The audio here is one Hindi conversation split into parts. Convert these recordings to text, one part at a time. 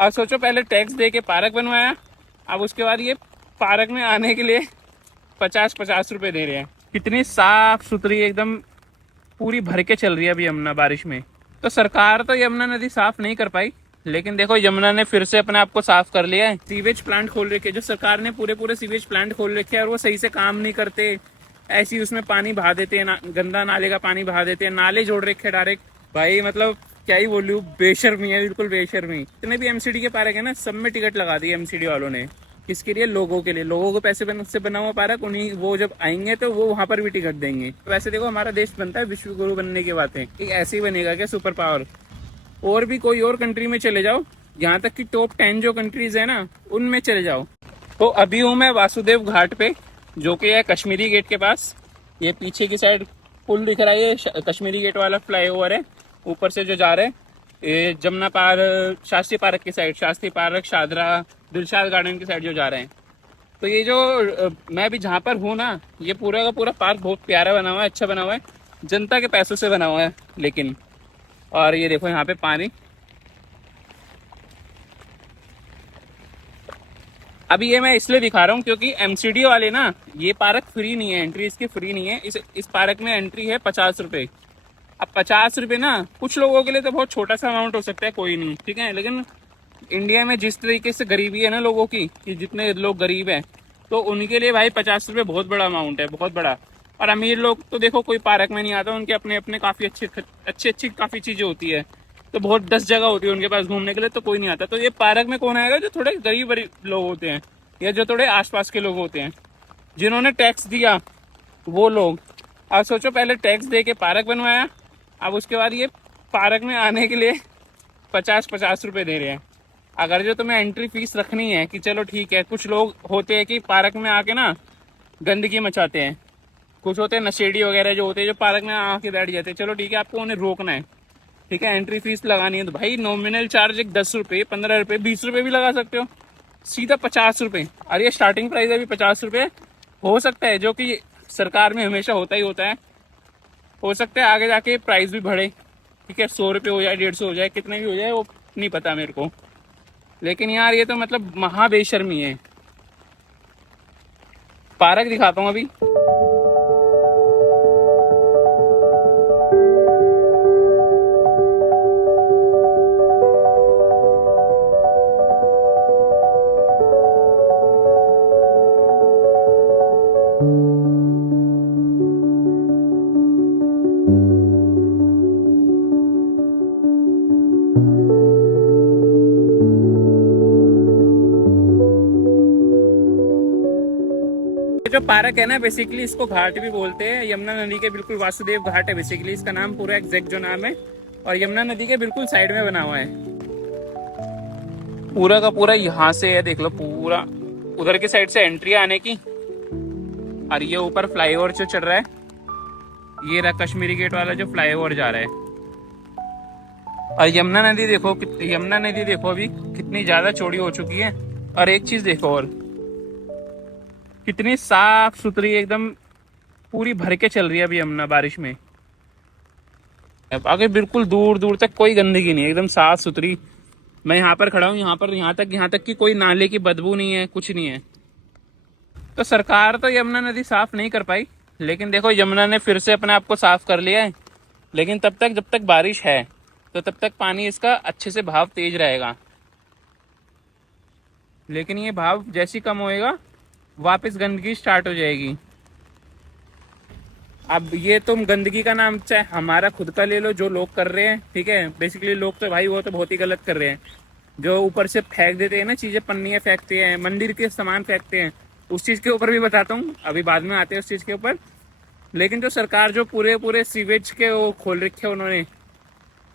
अब सोचो, पहले टैक्स दे के पार्क बनवाया, अब उसके बाद ये पार्क में आने के लिए 50-50 रुपए दे रहे हैं। कितनी साफ सुथरी एकदम पूरी भर के चल रही है अभी यमुना बारिश में। तो सरकार तो यमुना नदी साफ नहीं कर पाई, लेकिन देखो यमुना ने फिर से अपने आप को साफ कर लिया है। सीवेज प्लांट खोल रखे, जो सरकार ने पूरे पूरे सीवेज प्लांट खोल रखे हैं और वो सही से काम नहीं करते। ऐसे ही उसमें पानी बहा देते हैं, गंदा नाले का पानी बहा देते हैं, नाले जोड़ रखे हैं डायरेक्ट। भाई मतलब क्या ही बोलूं, बेशर्मी है, बिल्कुल बेशर्मी। जितने भी एमसीडी के पार्क है ना, सब में टिकट लगा दी एमसीडी वालों ने। किसके लिए? लोगों के लिए। लोगों को पैसे से बना हुआ पार्क, उन्हीं वो जब आएंगे तो वो वहां पर भी टिकट देंगे। वैसे देखो, हमारा देश बनता है विश्व गुरु बनने की बातें, एक ऐसे ही बनेगा क्या सुपर पावर? और भी कोई और कंट्री में चले जाओ, यहाँ तक कि टॉप 10 जो कंट्रीज है ना, उनमें चले जाओ। तो अभी हूँ मैं वासुदेव घाट पे, जो कि है कश्मीरी गेट के पास। ये पीछे की साइड पुल दिख रहा है, ये कश्मीरी गेट वाला फ्लाईओवर है। ऊपर से जो जा रहे हैं ये जमुना पार, शास्त्री पार्क की side, Shastri park, Shahdara, Dilshad garden की साइड जो जा रहे हैं। तो ये जो मैं अभी जहाँ पर हूँ ना, ये पूरा का पूरा पार्क बहुत प्यारा बना हुआ है, अच्छा बना हुआ है, जनता के पैसों से बना हुआ है लेकिन। और ये देखो यहाँ पे पानी। अभी ये मैं इसलिए दिखा रहा हूँ क्योंकि एमसीडी वाले ना, ये पार्क फ्री नहीं है, एंट्री इसकी फ्री नहीं है। इस पार्क में एंट्री है 50 रुपए। अब 50 रुपए ना, कुछ लोगों के लिए तो बहुत छोटा सा अमाउंट हो सकता है, कोई नहीं, ठीक है। लेकिन इंडिया में जिस तरीके से गरीबी है ना लोगों की, कि जितने लोग गरीब हैं, तो उनके लिए भाई 50 रुपए बहुत बड़ा अमाउंट है, बहुत बड़ा। और अमीर लोग तो देखो कोई पार्क में नहीं आता, उनके अपने अपने काफी अच्छी काफी चीजें होती है, तो बहुत 10 जगह होती है उनके पास घूमने के लिए, तो कोई नहीं आता। तो ये पार्क में कौन आएगा? जो थोड़े गरीब लोग होते हैं, या जो थोड़े आसपास के लोग होते हैं, जिन्होंने टैक्स दिया, वो लोग। अब सोचो, पहले टैक्स दे के पार्क बनवाया, अब उसके बाद ये पार्क में आने के लिए 50-50 रुपए दे रहे हैं। अगर जो तुम्हें एंट्री फीस रखनी है कि चलो ठीक है, कुछ लोग होते हैं कि पार्क में आके ना गंदगी मचाते हैं, कुछ होते हैं नशेड़ी वगैरह जो होते हैं, जो पार्क में आके बैठ जाते हैं, चलो ठीक है, आपको उन्हें रोकना है, ठीक है, एंट्री फीस लगानी है, तो भाई नॉमिनल चार्ज एक 10 रुपए, 15 रुपए, 20 रुपए भी लगा सकते हो, सीधा 50 रुपए। और ये स्टार्टिंग प्राइस अभी 50 रुपए हो सकता है, जो कि सरकार में हमेशा होता ही होता है। हो सकता है आगे जाके प्राइस भी बढ़े, ठीक है, 100 रुपये हो जाए, 150 हो जाए, कितने भी हो जाए, वो नहीं पता मेरे को। लेकिन यार ये तो मतलब महा बेशर्मी है। पार्क दिखाता हूँ अभी। जो पार्क है ना, बेसिकली इसको घाट भी बोलते हैं, यमुना नदी के बिल्कुल, वासुदेव घाट है बेसिकली इसका नाम, पूरा एग्जैक्ट जो नाम है। और यमुना नदी के बिल्कुल साइड में बना हुआ है। पूरा का पूरा यहाँ से है, देख लो, पूरा उधर की साइड से एंट्री आने की। और ये ऊपर फ्लाईओवर जो चल रहा है, ये रहा कश्मीरी गेट वाला जो फ्लाईओवर जा रहा है। और यमुना नदी देखो, यमुना नदी देखो अभी कितनी ज्यादा चौड़ी हो चुकी है। और एक चीज देखो, और कितनी साफ सुथरी एकदम पूरी भर के चल रही है अभी यमुना बारिश में। आगे बिल्कुल दूर दूर तक कोई गंदगी नहीं है, एकदम साफ सुथरी। मैं यहाँ पर खड़ा हूँ, यहाँ तक कि कोई नाले की बदबू नहीं है, कुछ नहीं है। तो सरकार तो यमुना नदी साफ नहीं कर पाई, लेकिन देखो यमुना ने फिर से अपने आप को साफ कर लिया है। लेकिन तब तक, जब तक बारिश है, तो तब तक पानी इसका अच्छे से भाव तेज रहेगा। लेकिन ये भाव जैसी कम होएगा, वापस गंदगी स्टार्ट हो जाएगी। अब ये तुम गंदगी का नाम चाहे हमारा खुद का ले लो, जो लोग कर रहे हैं, ठीक है, बेसिकली लोग तो भाई वो तो बहुत ही गलत कर रहे हैं। जो ऊपर से फेंक देते हैं ना चीजें, पन्नियां फेंकते हैं, मंदिर के सामान फेंकते हैं, उस चीज के ऊपर भी बताता हूँ, अभी बाद में आते हैं उस चीज के ऊपर। लेकिन जो सरकार जो पूरे पूरे सीवेज के वो खोल रखे हैं, उन्होंने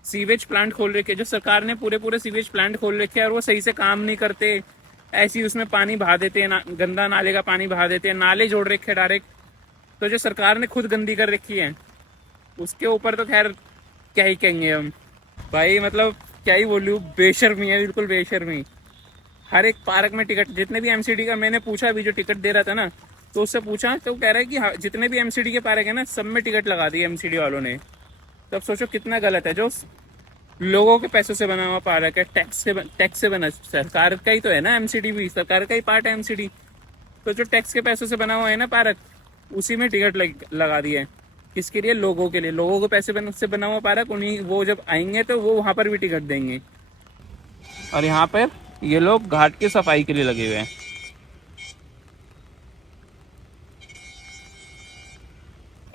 सीवेज प्लांट खोल रखे, जो सरकार ने पूरे पूरे सीवेज प्लांट खोल रखे हैं, और वो सही से काम नहीं करते। ऐसे ही उसमें पानी बहा देते हैं, गंदा नाले का पानी बहा देते हैं, नाले जोड़ रखे हैं डायरेक्ट। तो जो सरकार ने खुद गंदी कर रखी है, उसके ऊपर तो खैर क्या ही कहेंगे हम। भाई मतलब क्या ही बोलूं, बेशर्मी है, बिल्कुल बेशर्मी। हर एक पार्क में टिकट, जितने भी एमसीडी का, मैंने पूछा अभी जो टिकट दे रहा था ना, तो उससे पूछा तो कह रहा है कि जितने भी एमसीडी के पार्क है ना, सब में टिकट लगा दी एमसीडी वालों ने। तो अब सोचो कितना गलत है। जो लोगों के पैसों से बना हुआ पार्क है, टैक्स से बना, सरकार का ही तो है ना एमसीडी भी, सरकार का ही पार्ट है एमसीडी। तो जो टैक्स के पैसों से बना हुआ है ना पार्क, उसी में टिकट लगा दिया है। किसके लिए? लोगों के लिए। लोगों के पैसे से बना हुआ पार्क, उन्हीं वो जब आएंगे तो वो वहां पर भी टिकट देंगे। और यहाँ पर ये लोग घाट की सफाई के लिए लगे हुए हैं।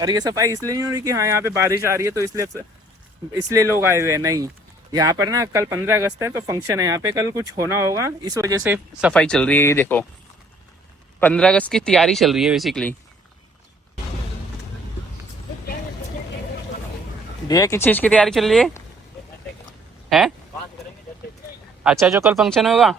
और ये सफाई इसलिए नहीं हो रही कि हाँ यहाँ पे बारिश आ रही है तो इसलिए लोग आए हुए हैं, नहीं। यहाँ पर ना कल 15 अगस्त है तो फंक्शन है यहाँ पे, कल कुछ होना होगा, इस वजह से सफाई चल रही है। ये देखो 15 अगस्त की तैयारी चल रही है बेसिकली। भैया किस चीज की तैयारी चल रही है? हैं? अच्छा, जो कल फंक्शन होगा।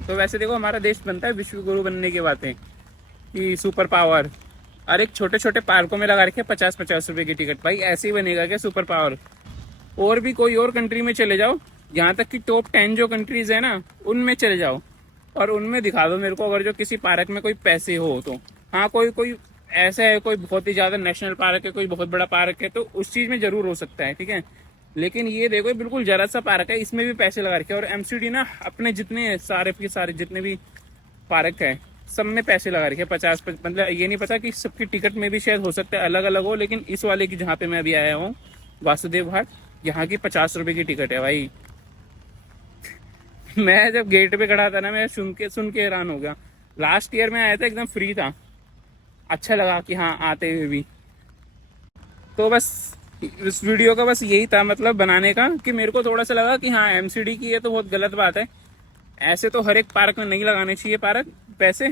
तो वैसे देखो हमारा देश बनता है विश्व गुरु बनने की बातें, कि सुपर पावर। और एक छोटे छोटे पार्कों में लगा रखे 50-50 रुपए की टिकट। भाई ऐसे ही बनेगा क्या सुपर पावर? और भी कोई और कंट्री में चले जाओ, यहाँ तक कि टॉप 10 जो कंट्रीज है ना उनमें चले जाओ, और उनमें दिखा दो मेरे को अगर जो किसी पार्क में कोई पैसे हो तो। हाँ, कोई कोई ऐसा है, कोई बहुत ही ज्यादा नेशनल पार्क है, कोई बहुत बड़ा पार्क है, तो उस चीज में जरूर हो सकता है, ठीक है। लेकिन ये देखो बिल्कुल जरा सा पार्क है, इसमें भी पैसे लगा रखे हैं। और एमसीडी ना अपने जितने सारे के सारे जितने भी पार्क है सब में पैसे लगा रखे हैं 50। मतलब ये नहीं पता कि सबकी टिकट में भी शायद हो सकता है अलग अलग हो, लेकिन इस वाले की जहाँ पे मैं अभी आया हूँ वासुदेव घाट, यहाँ की 50 रुपए की टिकट है भाई। मैं जब गेट पे खड़ा था ना, मैं सुन के हैरान हो गया। लास्ट ईयर में आया था, एकदम फ्री था, अच्छा लगा कि हाँ आते हुए भी। तो बस इस वीडियो का बस यही था मतलब बनाने का, कि मेरे को थोड़ा सा लगा कि हाँ एमसीडी की है तो बहुत गलत बात है। ऐसे तो हर एक पार्क में नहीं लगाने चाहिए पार्क पैसे।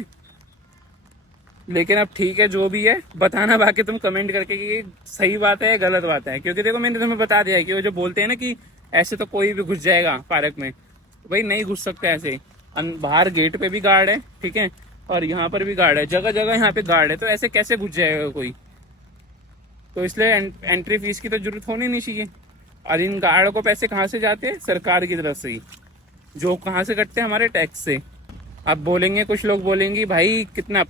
लेकिन अब ठीक है, जो भी है बताना बाकी तुम कमेंट करके कि ये सही बात है या गलत बात है। क्योंकि देखो मैंने तुम्हें बता दिया है कि वो जो बोलते हैं ना कि ऐसे तो कोई भी घुस जाएगा पार्क में, भाई नहीं घुस सकता ऐसे। बाहर गेट पे भी गार्ड है, ठीक है, और यहाँ पर भी गार्ड है, जगह जगह यहाँ पे गार्ड है, तो ऐसे कैसे घुस जाएगा कोई? तो इसलिए एंट्री फीस की तो जरूरत होनी नहीं चाहिए। और इन गार्ड को पैसे कहाँ से जाते हैं? सरकार की तरफ से ही, जो कहाँ से कटते हैं? हमारे टैक्स से। अब बोलेंगे कुछ लोग बोलेंगे भाई कितना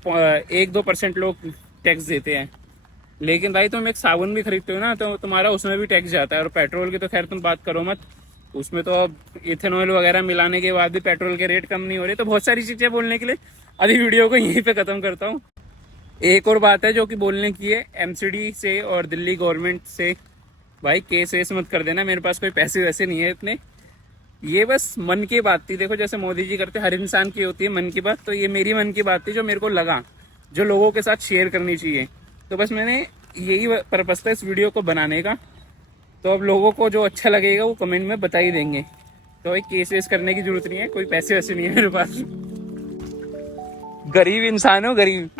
1-2% लोग टैक्स देते हैं, लेकिन भाई तुम एक साबुन भी खरीदते हो ना तो तुम्हारा उसमें भी टैक्स जाता है। और पेट्रोल की तो खैर तुम बात करो मत, उसमें तो अब इथेनॉल वगैरह मिलाने के बाद भी पेट्रोल के रेट कम नहीं हो रहे। तो बहुत सारी चीजें बोलने के लिए अभी वीडियो को यहीं पे खत्म करता हूँ। एक और बात है जो कि बोलने की है एमसीडी से और दिल्ली गवर्नमेंट से, भाई केस वेस मत कर देना, मेरे पास कोई पैसे वैसे नहीं है इतने। ये बस मन की बात थी, देखो जैसे मोदी जी करते, हर इंसान की होती है मन की बात, तो ये मेरी मन की बात थी जो मेरे को लगा, जो लोगों के साथ शेयर करनी चाहिए। तो बस मैंने यही पर्पस था इस वीडियो को बनाने का। तो अब लोगों को जो अच्छा लगेगा वो कमेंट में बता ही देंगे। तो भाई केस वेस करने की जरूरत नहीं है, कोई पैसे वैसे नहीं है मेरे पास, गरीब इंसान हो, गरीब।